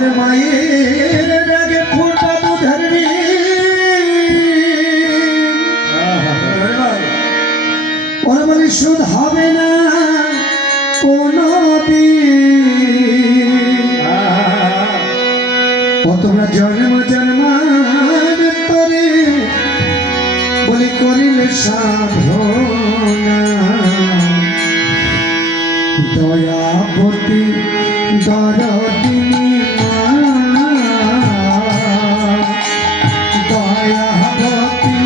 ওর মায়ের রাগে ফোটা দুধের ওর বলে শোধ হবে না কোনো ও তোমরা জন্ম জন্মান্তরে বলে করিলে সাধনা দয়াবতী দরদিনী মা দয়াবতী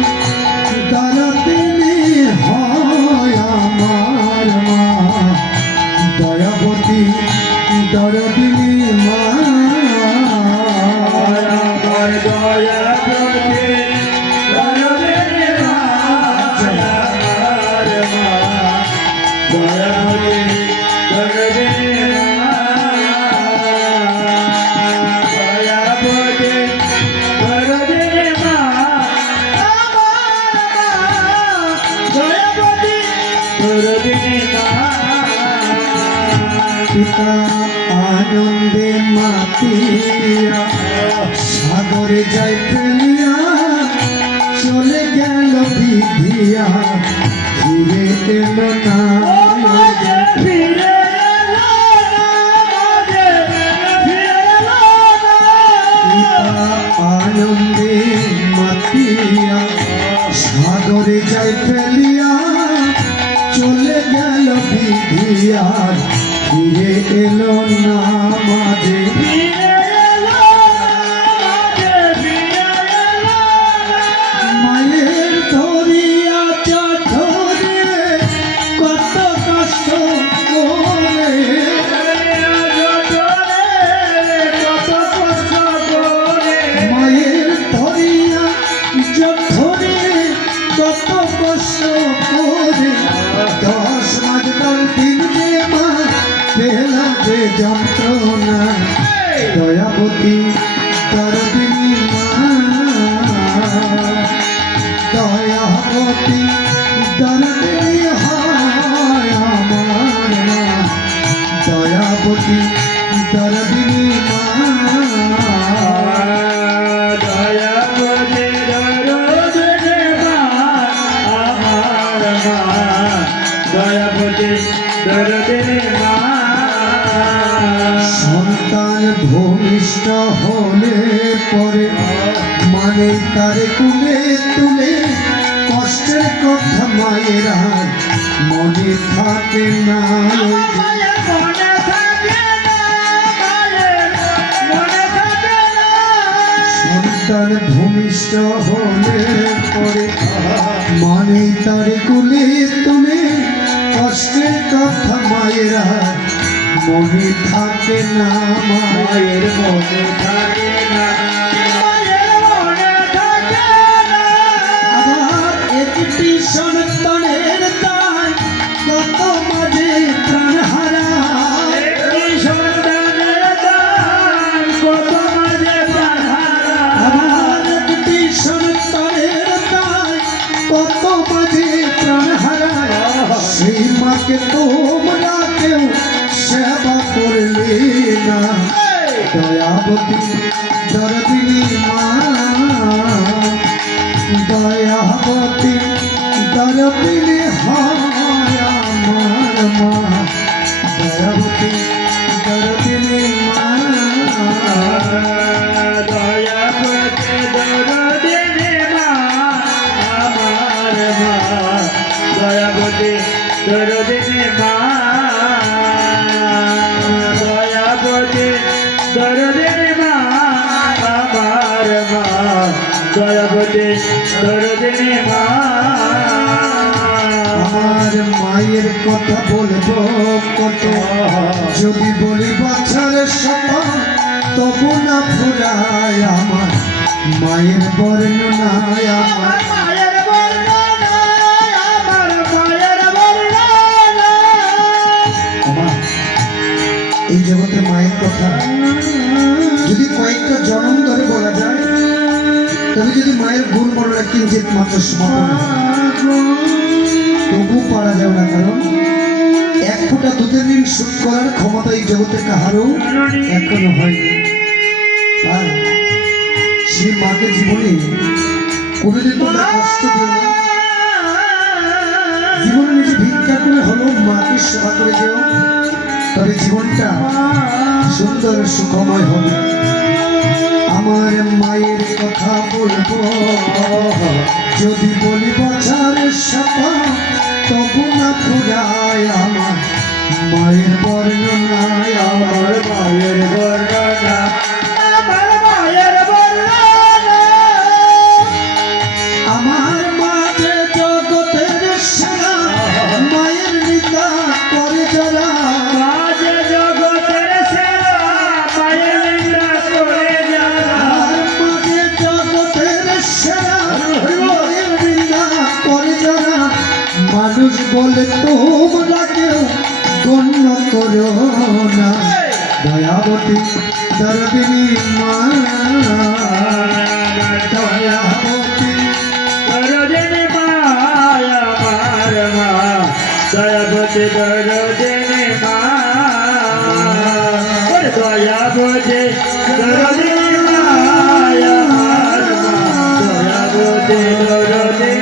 দরদিনী হয় আমার মা দয়াবতী দরদিনী মা আমার দয়াবতী দরদিনী মা আমার মা দয়াবতী পিতা আনন্দে মাতিয়া সাগরে যাই ফেলিয়া চলে গেল বিধিয়া ফিরে এলো না আনন্দে মাতিয়া সাগরে যাই ফেলিয়া চলে গেল বিধিয়া ফিরে এলো না মাঝে মায়ের ধরিয়া ধরে কত কষ্ট করে মায়ের ধরিয়া ধরে কত কষ্ট করে 10 মাস 10 দিন মা পেলা যে যন্ত্রণা দয়াবতী দরদিনী মা দয়াবতী দরদিনী হয় আমার মা দয়াবতী দরদিনী মা দয়াবতী দরদিনী মা আমার মা দয়াবতী দরদিনী মা সন্তান ভূমিষ্ঠ হলে পরে মানে তার কুলে তুলে কষ্টের কথা মায়ের মনে থাকে না সন্তান ভূমিষ্ঠ হলে পরে মানে তার কুলে তুলে কষ্টের কথা মায়ের মনে থাকে না মায়ের মনে থাকে না আবার একটি সন্তানের দায় কত মাঝে প্রাণ হারায় একটি সন্তানের দায় কত মাঝে প্রাণ হারায় আবার একটি সন্তানের দায় কত মাঝে প্রাণ হারায় সেই মাকে তোমরা কেউ সেবা করলে না দয়াবতী দরদিনী মা দয়াবতী দরদিনী হয় আমার মা দয়াবতী দরদিনী মা দয়াবতী দরদিনী মা আমার মা দয়াবতী দরদিনী মা দরদিনী মা আমার মা দয়াবতী দরদিনী মা আমার মায়ের কথা বলবো কত যদি বলি বছরের শত তবু না ফুরায় আমার মায়ের বর্ণনায় আমার মায়ের বর্ণনায় আমার মায়ের বর্ণনায় আমার এই জগতে মায়ের কথা যদি কয়েকটা জন্ম ধরে বলা যায় তবে যদি মায়ের গুণ বর্ণনা কিঞ্চিত মাত্র স্মরণ তবু পারা যাবে না কারণ এক ফোঁটা দুধের ঋণ শোধ করার ক্ষমতা এই জগতে কাহারও এখনো হয়নি আর সেই মাকে জীবনে কোনোদিন তোমরা কষ্ট দিও না। জীবনে নিজে ভিক্ষা করে হলো মাকে সেবা করে যেও, তবে জীবনটা সুন্দর সুখময় হবে। আমার মায়ের কথা বলবো যদি বলি বছরের সাথে, তবু না ফুরায় আমার মায়ের বর্ণনায়, আমার মায়ের বর্ণনা, আমার মায়ের বর্ণনা। আমার মাঝে জগতের সেরা, মায়ের নিন্দা করে যারা, মাঝে জগতের সেরা, মায়ের নিন্দা করে যারা। আমার মাঝে জগতের সেরা, মায়ের নিন্দা করে যারা, মানুষ বলে তোমরা কেউ গণ্য করো না। দয়াবতী দরদিনী মা, দয়াবতী দরদিনী মায় আমার মা, দয়াবতী দরদিনী মা, ওরে দয়াবতী দরদিনী মায় আমার মা, দয়াবতী দরদিনী